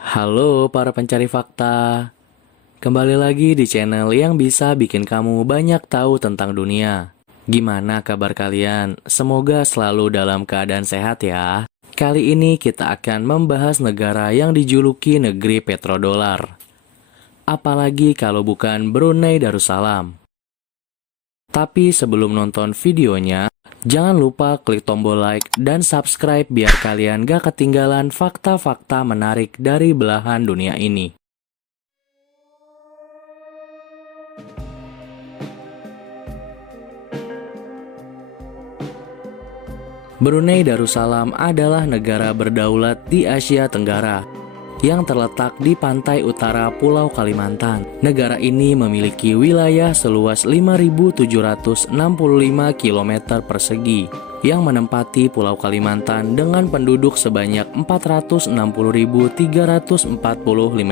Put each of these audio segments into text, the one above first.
Halo para pencari fakta, kembali lagi di channel yang bisa bikin kamu banyak tahu tentang dunia. Gimana kabar kalian? Semoga selalu dalam keadaan sehat ya. Kali ini kita akan membahas negara yang dijuluki negeri petrodolar. Apalagi kalau bukan Brunei Darussalam. Tapi sebelum nonton videonya, jangan lupa klik tombol like dan subscribe biar kalian gak ketinggalan fakta-fakta menarik dari belahan dunia ini. Brunei Darussalam adalah negara berdaulat di Asia Tenggara yang terletak di pantai utara Pulau Kalimantan. Negara ini memiliki wilayah seluas 5.765 km persegi yang menempati Pulau Kalimantan dengan penduduk sebanyak 460.345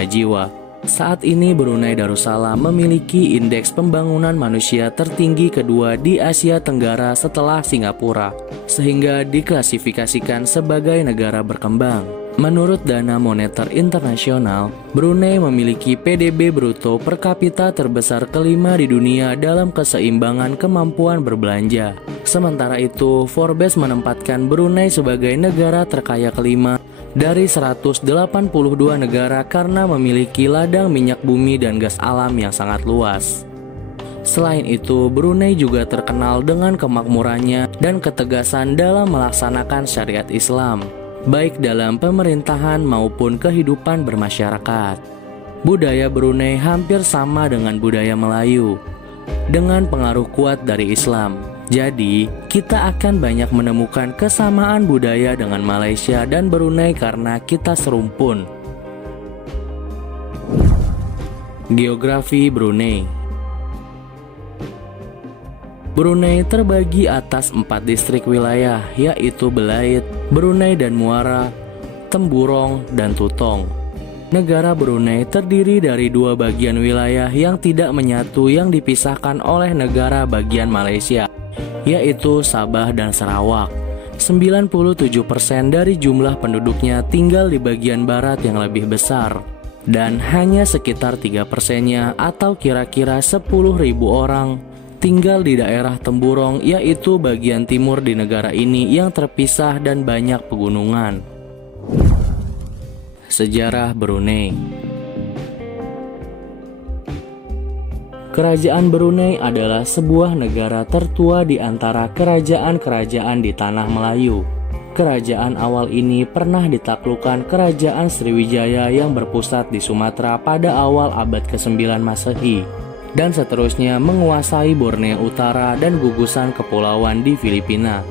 jiwa. Saat ini Brunei Darussalam memiliki indeks pembangunan manusia tertinggi kedua di Asia Tenggara setelah Singapura, sehingga diklasifikasikan sebagai negara berkembang. Menurut Dana Moneter Internasional, Brunei memiliki PDB bruto per kapita terbesar kelima di dunia dalam keseimbangan kemampuan berbelanja. Sementara itu, Forbes menempatkan Brunei sebagai negara terkaya kelima dari 182 negara karena memiliki ladang minyak bumi dan gas alam yang sangat luas. Selain itu, Brunei juga terkenal dengan kemakmurannya dan ketegasan dalam melaksanakan syariat Islam, baik dalam pemerintahan maupun kehidupan bermasyarakat. Budaya Brunei hampir sama dengan budaya Melayu, dengan pengaruh kuat dari Islam. Jadi, kita akan banyak menemukan kesamaan budaya dengan Malaysia dan Brunei karena kita serumpun. Geografi Brunei. Brunei terbagi atas 4 distrik wilayah, yaitu Belait, Brunei dan Muara, Temburong, dan Tutong. Negara Brunei terdiri dari 2 bagian wilayah yang tidak menyatu yang dipisahkan oleh negara bagian Malaysia, yaitu Sabah dan Sarawak. 97% dari jumlah penduduknya tinggal di bagian barat yang lebih besar, dan hanya sekitar 3%-nya atau kira-kira 10.000 orang tinggal di daerah Temburong, yaitu bagian timur di negara ini yang terpisah dan banyak pegunungan. Sejarah Brunei. Kerajaan Brunei adalah sebuah negara tertua di antara kerajaan-kerajaan di Tanah Melayu. Kerajaan awal ini pernah ditaklukkan Kerajaan Sriwijaya yang berpusat di Sumatera pada awal abad ke-9 Masehi, dan seterusnya menguasai Borneo Utara dan gugusan kepulauan di Filipina.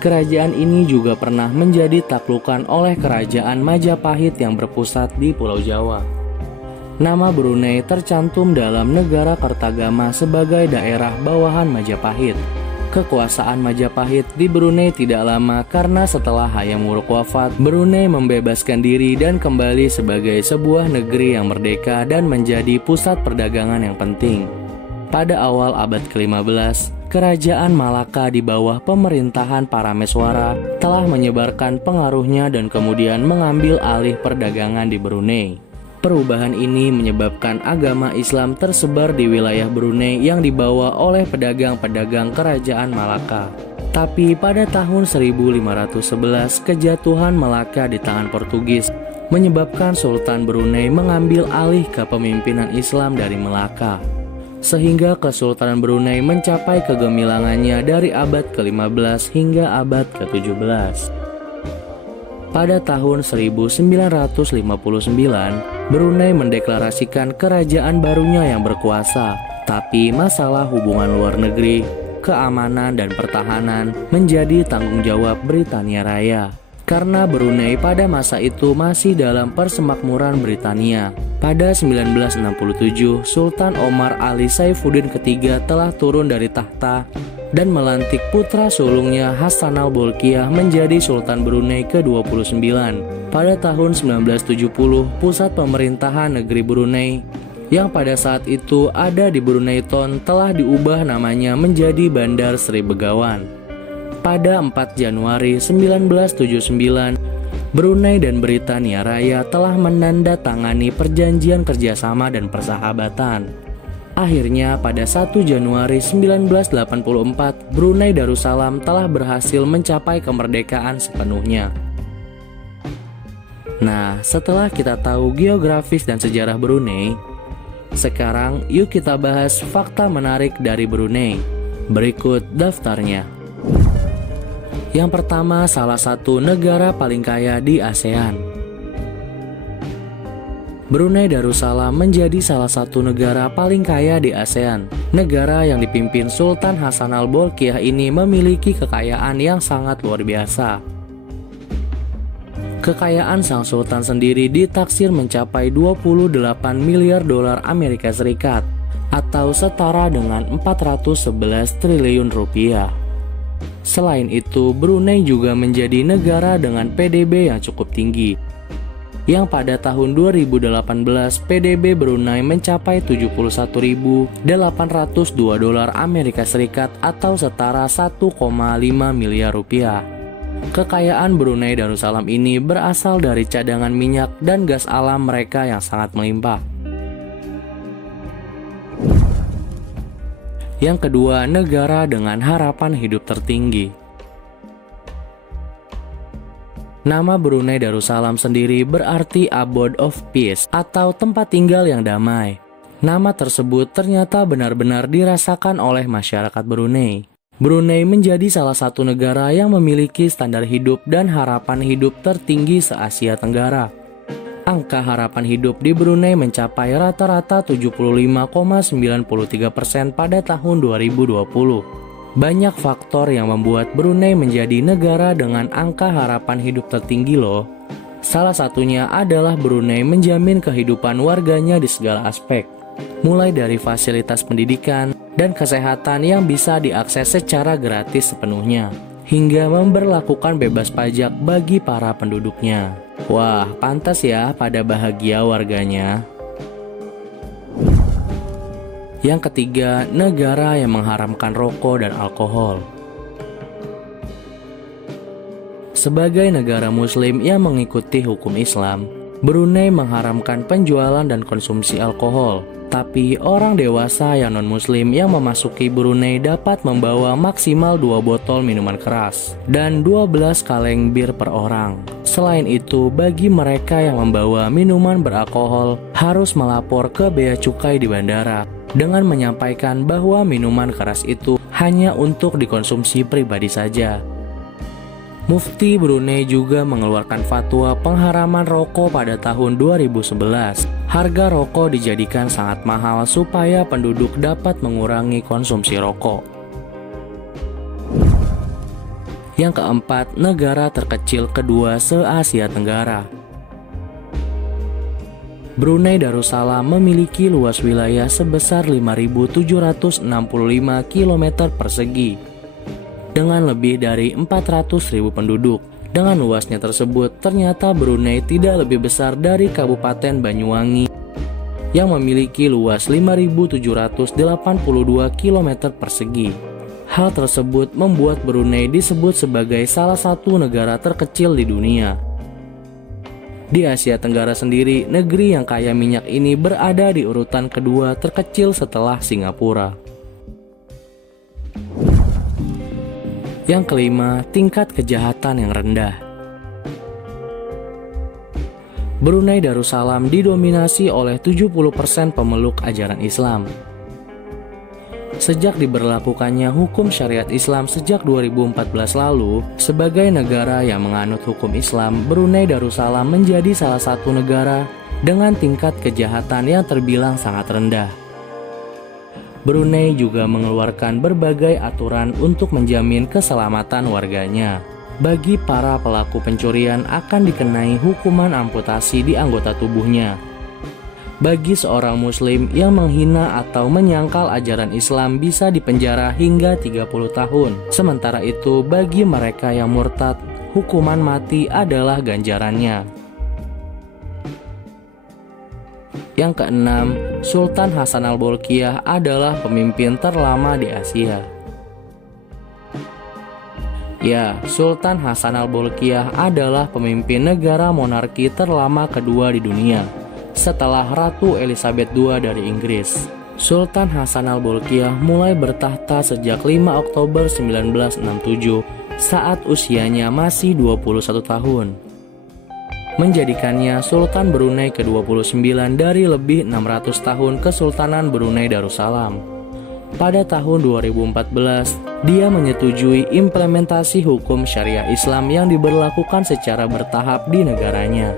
Kerajaan ini juga pernah menjadi taklukan oleh Kerajaan Majapahit yang berpusat di Pulau Jawa. Nama Brunei tercantum dalam negara Kertagama sebagai daerah bawahan Majapahit. Kekuasaan Majapahit di Brunei tidak lama karena setelah Hayam Wuruk wafat, Brunei membebaskan diri dan kembali sebagai sebuah negeri yang merdeka dan menjadi pusat perdagangan yang penting. Pada awal abad ke-15, Kerajaan Malaka di bawah pemerintahan Parameswara telah menyebarkan pengaruhnya dan kemudian mengambil alih perdagangan di Brunei. Perubahan ini menyebabkan agama Islam tersebar di wilayah Brunei yang dibawa oleh pedagang-pedagang Kerajaan Malaka. Tapi pada tahun 1511, kejatuhan Malaka di tangan Portugis menyebabkan Sultan Brunei mengambil alih kepemimpinan Islam dari Melaka, sehingga Kesultanan Brunei mencapai kegemilangannya dari abad ke-15 hingga abad ke-17. Pada tahun 1959, Brunei mendeklarasikan kerajaan barunya yang berkuasa, tapi masalah hubungan luar negeri, keamanan, dan pertahanan menjadi tanggung jawab Britania Raya. Karena Brunei pada masa itu masih dalam persemakmuran Britania. Pada 1967, Sultan Omar Ali Saifuddin III telah turun dari tahta dan melantik putra sulungnya Hassanal Bolkiah menjadi Sultan Brunei ke-29. Pada tahun 1970, pusat pemerintahan negeri Brunei yang pada saat itu ada di Brunei Town telah diubah namanya menjadi Bandar Sri Begawan. Pada 4 Januari 1979, Brunei dan Britania Raya telah menandatangani perjanjian kerjasama dan persahabatan. Akhirnya pada 1 Januari 1984, Brunei Darussalam telah berhasil mencapai kemerdekaan sepenuhnya. Nah, setelah kita tahu geografis dan sejarah Brunei, sekarang yuk kita bahas fakta menarik dari Brunei. Berikut daftarnya. Yang pertama, salah satu negara paling kaya di ASEAN. Brunei Darussalam menjadi salah satu negara paling kaya di ASEAN. Negara yang dipimpin Sultan Hassanal Bolkiah ini memiliki kekayaan yang sangat luar biasa. Kekayaan sang sultan sendiri ditaksir mencapai 28 miliar dolar Amerika Serikat atau setara dengan 411 triliun rupiah. Selain itu, Brunei juga menjadi negara dengan PDB yang cukup tinggi, yang pada tahun 2018 PDB Brunei mencapai 71.802 dolar Amerika Serikat atau setara 1,5 miliar rupiah. Kekayaan Brunei Darussalam ini berasal dari cadangan minyak dan gas alam mereka yang sangat melimpah. Yang kedua, negara dengan harapan hidup tertinggi. Nama Brunei Darussalam sendiri berarti Abode of Peace atau tempat tinggal yang damai. Nama tersebut ternyata benar-benar dirasakan oleh masyarakat Brunei. Brunei menjadi salah satu negara yang memiliki standar hidup dan harapan hidup tertinggi se-Asia Tenggara. Angka harapan hidup di Brunei mencapai rata-rata 75,93% pada tahun 2020. Banyak faktor yang membuat Brunei menjadi negara dengan angka harapan hidup tertinggi loh. Salah satunya adalah Brunei menjamin kehidupan warganya di segala aspek, mulai dari fasilitas pendidikan dan kesehatan yang bisa diakses secara gratis sepenuhnya, hingga memberlakukan bebas pajak bagi para penduduknya. Wah, pantas ya pada bahagia warganya. Yang ketiga, negara yang mengharamkan rokok dan alkohol. Sebagai negara muslim yang mengikuti hukum Islam, Brunei mengharamkan penjualan dan konsumsi alkohol. Tapi orang dewasa yang non-muslim yang memasuki Brunei dapat membawa maksimal 2 botol minuman keras dan 12 kaleng bir per orang. Selain itu, bagi mereka yang membawa minuman beralkohol harus melapor ke bea cukai di bandara dengan menyampaikan bahwa minuman keras itu hanya untuk dikonsumsi pribadi saja. Mufti Brunei juga mengeluarkan fatwa pengharaman rokok pada tahun 2011. Harga rokok dijadikan sangat mahal supaya penduduk dapat mengurangi konsumsi rokok. Yang keempat, negara terkecil kedua se-Asia Tenggara. Brunei Darussalam memiliki luas wilayah sebesar 5.765 km persegi dengan lebih dari 400.000 penduduk. Dengan luasnya tersebut, ternyata Brunei tidak lebih besar dari Kabupaten Banyuwangi yang memiliki luas 5.782 km persegi. Hal tersebut membuat Brunei disebut sebagai salah satu negara terkecil di dunia. Di Asia Tenggara sendiri, negeri yang kaya minyak ini berada di urutan kedua terkecil setelah Singapura. Yang kelima, tingkat kejahatan yang rendah. Brunei Darussalam didominasi oleh 70% pemeluk ajaran Islam. Sejak diberlakukannya hukum syariat Islam sejak 2014 lalu, sebagai negara yang menganut hukum Islam, Brunei Darussalam menjadi salah satu negara dengan tingkat kejahatan yang terbilang sangat rendah. Brunei juga mengeluarkan berbagai aturan untuk menjamin keselamatan warganya. Bagi para pelaku pencurian akan dikenai hukuman amputasi di anggota tubuhnya. Bagi seorang muslim yang menghina atau menyangkal ajaran Islam bisa dipenjara hingga 30 tahun. Sementara itu, bagi mereka yang murtad, hukuman mati adalah ganjarannya. Yang keenam, Sultan Hassanal Bolkiah adalah pemimpin terlama di Asia. Ya, Sultan Hasan al-Bolkiah adalah pemimpin negara monarki terlama kedua di dunia, setelah Ratu Elizabeth II dari Inggris. Sultan Hasan al-Bolkiah mulai bertahta sejak 5 Oktober 1967 saat usianya masih 21 tahun. Menjadikannya Sultan Brunei ke-29 dari lebih 600 tahun Kesultanan Brunei Darussalam. Pada tahun 2014, dia menyetujui implementasi hukum syariah Islam yang diberlakukan secara bertahap di negaranya.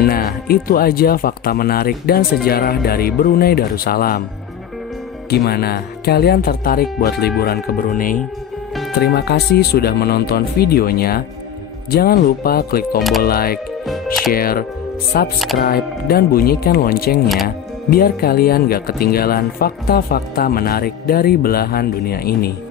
Nah, itu aja fakta menarik dan sejarah dari Brunei Darussalam. Gimana? Kalian tertarik buat liburan ke Brunei? Terima kasih sudah menonton videonya. Jangan lupa klik tombol like, share, subscribe, dan bunyikan loncengnya biar kalian gak ketinggalan fakta-fakta menarik dari belahan dunia ini.